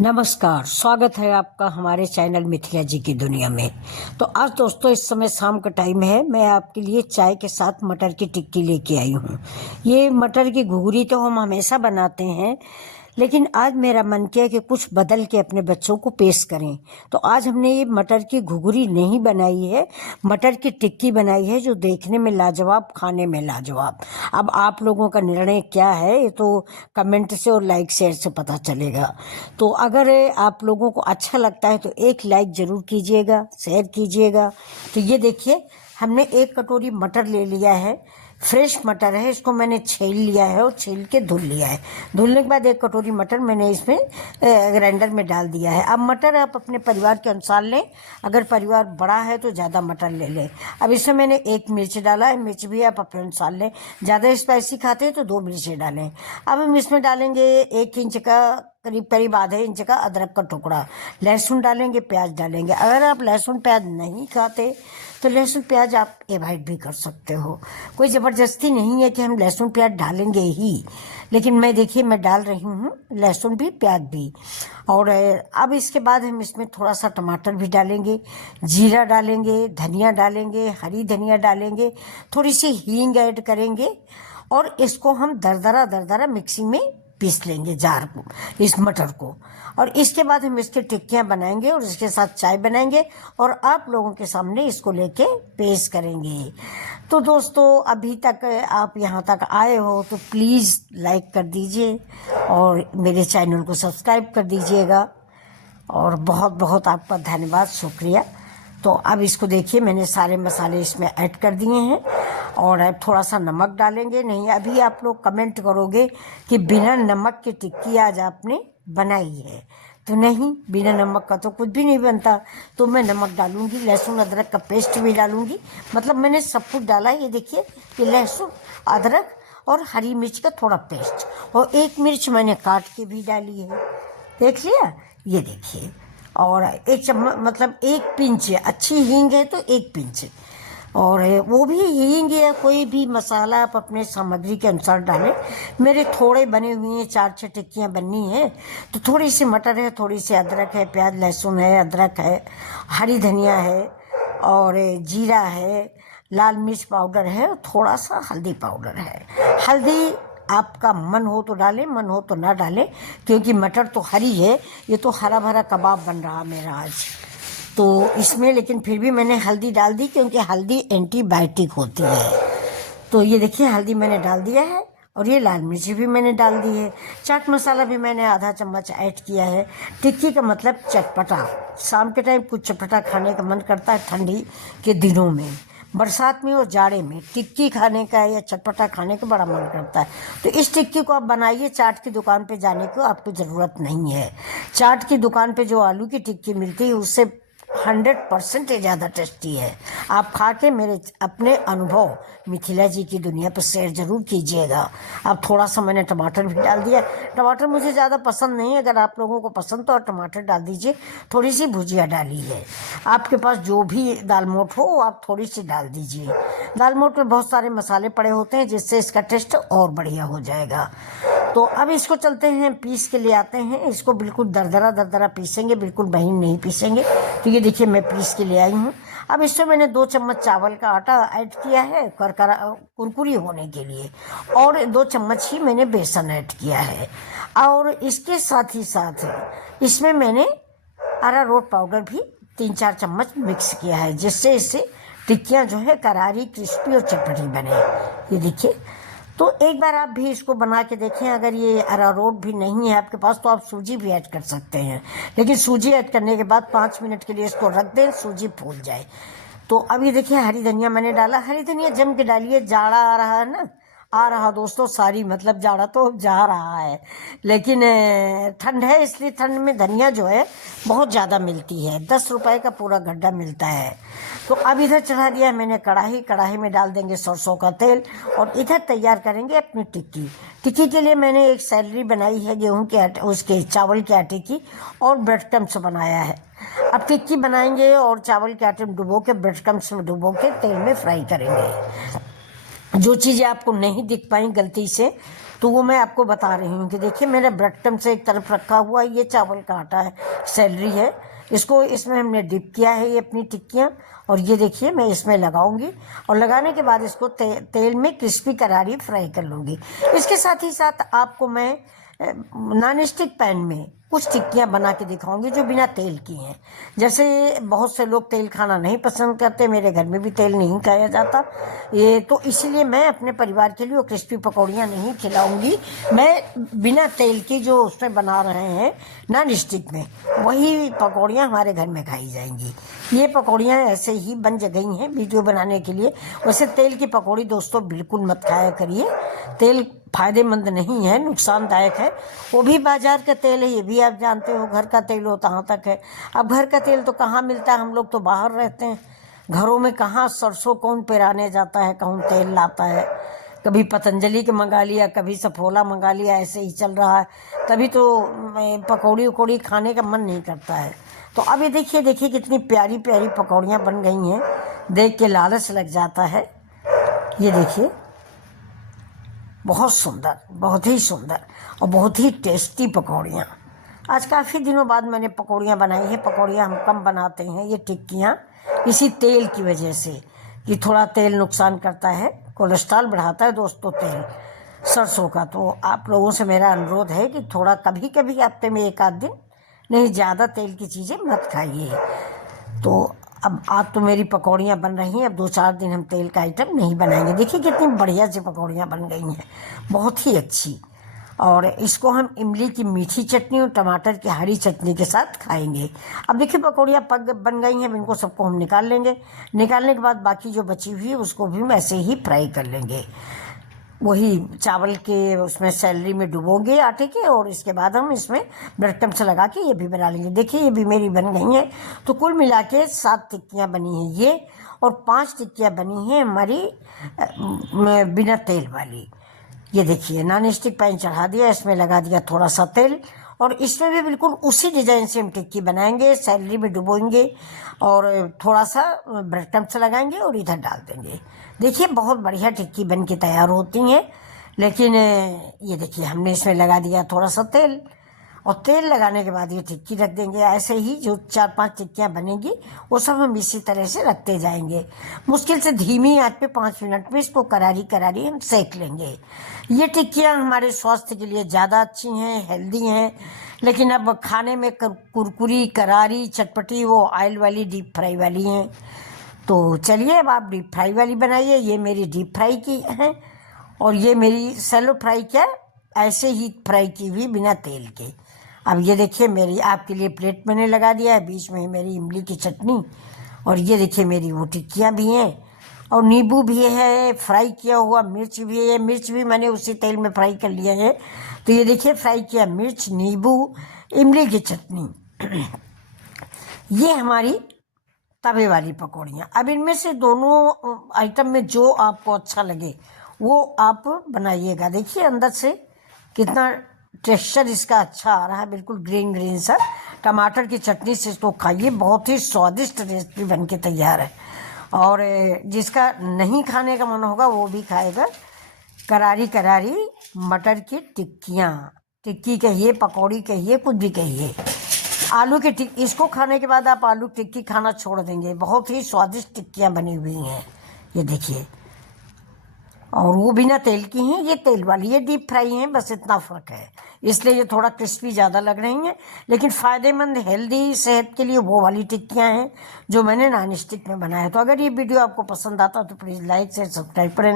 नमस्कार, स्वागत है आपका हमारे चैनल मिथिला जी की दुनिया में। तो आज दोस्तों इस समय शाम का टाइम है। मैं आपके लिए चाय के साथ मटर की टिक्की लेके आई हूँ। ये मटर की घुघरी तो हम हमेशा बनाते हैं, लेकिन आज मेरा मन किया कि कुछ बदल के अपने बच्चों को पेश करें। तो आज हमने ये मटर की घुघरी नहीं बनाई है, मटर की टिक्की बनाई है, जो देखने में लाजवाब, खाने में लाजवाब। अब आप लोगों का निर्णय क्या है ये तो कमेंट से और लाइक शेयर से पता चलेगा। तो अगर आप लोगों को अच्छा लगता है तो एक लाइक जरूर कीजिएगा, शेयर कीजिएगा। तो ये देखिए, हमने एक कटोरी मटर ले लिया है। फ्रेश मटर है, इसको मैंने छील लिया है और छील के धुल लिया है। धुलने के बाद एक कटोरी मटर मैंने इसमें ग्राइंडर में डाल दिया है। अब मटर आप अपने परिवार के अनुसार लें, अगर परिवार बड़ा है तो ज़्यादा मटर ले लें। अब इसमें मैंने एक मिर्च डाला है, मिर्च भी आप अपने अनुसार लें। ज़्यादा स्पाइसी खाते हैं तो 2 मिर्चें डालें। अब हम इसमें डालेंगे 1 इंच का, करीब आधे इंच का अदरक का टुकड़ा, लहसुन डालेंगे, प्याज डालेंगे। अगर आप लहसुन प्याज नहीं खाते तो लहसुन प्याज आप अवॉइड भी कर सकते हो। कोई ज़बरदस्ती नहीं है कि हम लहसुन प्याज डालेंगे ही, लेकिन मैं देखिए मैं डाल रही हूँ लहसुन भी प्याज भी। और अब इसके बाद हम इसमें थोड़ा सा टमाटर भी डालेंगे, जीरा डालेंगे, धनिया डालेंगे, हरी धनिया डालेंगे, थोड़ी सी हींग ऐड करेंगे और इसको हम दरदरा दरदरा मिक्सी में पीस लेंगे, जार को, इस मटर को। और इसके बाद हम इसकी टिक्कियाँ बनाएंगे और इसके साथ चाय बनाएंगे और आप लोगों के सामने इसको लेके पेश करेंगे। तो दोस्तों अभी तक आप यहाँ तक आए हो तो प्लीज़ लाइक कर दीजिए और मेरे चैनल को सब्सक्राइब कर दीजिएगा। और बहुत बहुत आपका धन्यवाद, शुक्रिया। तो अब इसको देखिए, मैंने सारे मसाले इसमें ऐड कर दिए हैं और अब थोड़ा सा नमक डालेंगे। नहीं, अभी आप लोग कमेंट करोगे कि बिना नमक की टिक्की आज आपने बनाई है, तो नहीं, बिना नमक का तो कुछ भी नहीं बनता। तो मैं नमक डालूंगी, लहसुन अदरक का पेस्ट भी डालूंगी, मतलब मैंने सब कुछ डाला है। ये देखिए, ये लहसुन अदरक और हरी मिर्च का थोड़ा पेस्ट, और 1 मिर्च मैंने काट के भी डाली है, देख लिया। ये देखिए, और 1 चम्मच, मतलब 1 पिंच, अच्छी हींग है तो 1 पिंच, और वो भी हींग या कोई भी मसाला आप अपने सामग्री के अनुसार डालें। मेरे थोड़े बने हुए हैं, 4-6 टिक्कियाँ बननी है, तो थोड़ी सी मटर है, थोड़ी सी अदरक है, प्याज लहसुन है, अदरक है, हरी धनिया है और जीरा है, लाल मिर्च पाउडर है और थोड़ा सा हल्दी पाउडर है। हल्दी आपका मन हो तो डालें, मन हो तो ना डालें, क्योंकि मटर तो हरी है, ये तो हरा भरा कबाब बन रहा मेरा आज तो इसमें। लेकिन फिर भी मैंने हल्दी डाल दी, क्योंकि हल्दी एंटीबायोटिक होती है। तो ये देखिए, हल्दी मैंने डाल दिया है और ये लाल मिर्ची भी मैंने डाल दी है। चाट मसाला भी मैंने आधा चम्मच ऐड किया है। टिक्की का मतलब चटपटा, शाम के टाइम कुछ चटपटा खाने का मन करता है, ठंडी के दिनों में, बरसात में और जाड़े में टिक्की खाने का या चटपटा खाने का बड़ा मन करता है। तो इस टिक्की को आप बनाइए, चाट की दुकान पे जाने को आपको ज़रूरत नहीं है। चाट की दुकान पे जो आलू की टिक्की मिलती है उससे 100% ज़्यादा टेस्टी है। आप खा के मेरे अपने अनुभव मिथिला जी की दुनिया पर शेयर जरूर कीजिएगा। अब थोड़ा सा मैंने टमाटर भी डाल दिया। टमाटर मुझे ज़्यादा पसंद नहीं है, अगर आप लोगों को पसंद तो आप टमाटर डाल दीजिए। थोड़ी सी भुजिया डाली है, आपके पास जो भी दाल मोठ हो वो आप थोड़ी सी डाल दीजिए। दाल मोठ में बहुत सारे मसाले पड़े होते हैं, जिससे इसका टेस्ट और बढ़िया हो जाएगा। तो अब इसको चलते हैं, पीस के ले आते हैं। इसको बिल्कुल दरदरा दरदरा पीसेंगे, बिल्कुल महीन नहीं पीसेंगे। तो ये देखिए, मैं पीस के ले आई हूँ। अब इसमें मैंने 2 चम्मच चावल का आटा ऐड किया है, करकरा कुरकुरी होने के लिए, और 2 चम्मच ही मैंने बेसन ऐड किया है। और इसके साथ ही साथ इसमें मैंने अरारोट पाउडर भी 3-4 चम्मच मिक्स किया है, जिससे इससे टिक्कियाँ जो है करारी, क्रिस्पी और चटपटी बने। ये देखिए, तो एक बार आप भी इसको बना के देखें। अगर ये अरारोट भी नहीं है आपके पास तो आप सूजी भी ऐड कर सकते हैं, लेकिन सूजी ऐड करने के बाद 5 मिनट के लिए इसको रख दें, सूजी फूल जाए। तो अब ये देखिए, हरी धनिया मैंने डाला। हरी धनिया जम के डालिए, जाड़ा आ रहा है ना, आ रहा दोस्तों, सारी मतलब जाड़ा तो जा रहा है, लेकिन ठंड है, इसलिए ठंड में धनिया जो है बहुत ज़्यादा मिलती है। 10 रुपए का पूरा गड्ढा मिलता है। तो अब इधर चढ़ा दिया मैंने कढ़ाई। कढ़ाई में डाल देंगे सरसों का तेल और इधर तैयार करेंगे अपनी टिक्की। टिक्की के लिए मैंने एक सैलरी बनाई है गेहूं के आटे, उसके चावल के आटे की, और ब्रेड क्रम्स बनाया है। अब टिक्की बनाएंगे और चावल के आटे में डुबो के, ब्रेड क्रम्स में डुबो के तेल में फ्राई करेंगे। जो चीज़ें आपको नहीं दिख पाई गलती से तो वो मैं आपको बता रही हूँ कि देखिए मेरा ब्रेड से एक तरफ रखा हुआ है, ये चावल का आटा है, सैलरी है, इसको इसमें हमने डिप किया है ये अपनी टिक्कियाँ। और ये देखिए मैं इसमें लगाऊंगी और लगाने के बाद इसको तेल में क्रिस्पी करारी फ्राई कर लूँगी। इसके साथ ही साथ आपको मैं नॉन स्टिक पैन में कुछ टिक्कियाँ बना के दिखाऊंगी जो बिना तेल की हैं। जैसे बहुत से लोग तेल खाना नहीं पसंद करते, मेरे घर में भी तेल नहीं खाया जाता ये, तो इसीलिए मैं अपने परिवार के लिए वो क्रिस्पी पकौड़ियाँ नहीं खिलाऊंगी। मैं बिना तेल की जो उसमें बना रहे हैं नॉन स्टिक में, वही पकौड़ियाँ हमारे घर में खाई जाएंगी। ये पकौड़ियाँ ऐसे ही बन गई हैं वीडियो बनाने के लिए। वैसे तेल की पकौड़ी दोस्तों बिल्कुल मत खाया करिए, तेल फायदेमंद नहीं है, नुकसानदायक है। वो भी बाजार का तेल है, ये भी आप जानते हो, घर का तेल हो कहाँ तक है। अब घर का तेल तो कहाँ मिलता है, हम लोग तो बाहर रहते हैं, घरों में कहाँ सरसों कौन पेराने जाता है, कौन तेल लाता है। कभी पतंजलि के मंगा लिया, कभी सफोला मंगा लिया, ऐसे ही चल रहा है। तभी तो पकौड़ी उकौड़ी खाने का मन नहीं करता है। तो अब ये देखिए देखिए कितनी प्यारी प्यारी पकौड़ियाँ बन गई हैं, देख के लालच लग जाता है। ये देखिए बहुत सुंदर, बहुत ही सुंदर और बहुत ही टेस्टी पकौड़ियाँ। आज काफ़ी दिनों बाद मैंने पकौड़ियाँ बनाई हैं। पकौड़ियाँ हम कम बनाते हैं, ये टिक्कियाँ, इसी तेल की वजह से कि थोड़ा तेल नुकसान करता है, कोलेस्ट्रॉल बढ़ाता है दोस्तों तेल सरसों का। तो आप लोगों से मेरा अनुरोध है कि थोड़ा कभी कभी हफ्ते में एक आध दिन, नहीं ज़्यादा तेल की चीज़ें मत खाइए। तो अब आज तो मेरी पकौड़ियाँ बन रही हैं, अब 2-4 दिन हम तेल का आइटम नहीं बनाएंगे। देखिए कितनी बढ़िया सी पकौड़ियाँ बन गई हैं, बहुत ही अच्छी। और इसको हम इमली की मीठी चटनी और टमाटर की हरी चटनी के साथ खाएंगे। अब देखिए पकौड़ियाँ पक बन गई हैं, इनको सबको हम निकाल लेंगे। निकालने के बाद बाकी जो बची हुई है उसको भी हम ऐसे ही फ्राई कर लेंगे, वही चावल के उसमें सैलरी में डुबोगे आटे के, और इसके बाद हम इसमें ब्रेड से लगा के ये भी बना लेंगे। देखिए ये भी मेरी बन गई हैं। तो कुल मिला के 7 टिक्कियाँ बनी हैं ये, और 5 टिक्कियाँ बनी हैं हमारी बिना तेल वाली। ये देखिए नॉन स्टिक पैन चढ़ा दिया, इसमें लगा दिया थोड़ा सा तेल, और इसमें भी बिल्कुल उसी डिज़ाइन से हम टिक्की बनाएंगे, सैलरी में डुबोएंगे और थोड़ा सा ब्रेड से लगाएंगे और इधर डाल देंगे। देखिए बहुत बढ़िया टिक्की बन के तैयार होती हैं। लेकिन ये देखिए हमने इसमें लगा दिया थोड़ा सा तेल, और तेल लगाने के बाद ये टिक्की रख देंगे। ऐसे ही जो 4-5 टिक्कियाँ बनेंगी वो सब हम इसी तरह से रखते जाएंगे। मुश्किल से धीमी आंच पे 5 मिनट में इसको करारी करारी हम सेक लेंगे। ये टिक्कियाँ हमारे स्वास्थ्य के लिए ज़्यादा अच्छी हैं, हेल्दी हैं। लेकिन अब खाने में कुरकुरी करारी चटपटी वो ऑयल वाली डीप फ्राई वाली हैं। तो चलिए अब आप डीप फ्राई वाली बनाइए। ये मेरी डीप फ्राई की है, और ये मेरी सैलो फ्राई क्या ऐसे ही फ्राई की हुई बिना तेल के। अब ये देखिए मेरी आपके लिए प्लेट मैंने लगा दिया है, बीच में मेरी इमली की चटनी, और ये देखिए मेरी वो टिक्कियाँ भी हैं, और नींबू भी है, फ्राई किया हुआ मिर्च भी है। मिर्च भी मैंने उसी तेल में फ्राई कर लिया है। तो ये देखिए फ्राई किया मिर्च, नींबू, इमली की चटनी, ये हमारी तवे वाली पकौड़ियाँ। अब इनमें से दोनों आइटम में जो आपको अच्छा लगे वो आप बनाइएगा। देखिए अंदर से कितना टेक्सचर इसका अच्छा आ रहा है, बिल्कुल ग्रीन ग्रीन सा। टमाटर की चटनी से इसको खाइए, बहुत ही स्वादिष्ट रेसिपी बन के तैयार है। और जिसका नहीं खाने का मन होगा वो भी खाएगा। करारी करारी मटर की टिक्कियाँ, टिक्की कहिए, पकौड़ी कहिए, कुछ भी कहिए। आलू की टिक्की, इसको खाने के बाद आप आलू टिक्की खाना छोड़ देंगे। बहुत ही स्वादिष्ट टिक्कियाँ बनी हुई हैं, ये देखिए। और वो बिना तेल की हैं, ये तेल वाली, ये डीप फ्राई हैं, बस इतना फ़र्क है। इसलिए ये थोड़ा क्रिस्पी ज़्यादा लग रही हैं, लेकिन फ़ायदेमंद हेल्दी सेहत के लिए वो वाली टिक्कियाँ हैं जो मैंने नॉन स्टिक में बनाया। तो अगर ये वीडियो आपको पसंद आता तो प्लीज़ लाइक शेयर सब्सक्राइब करें।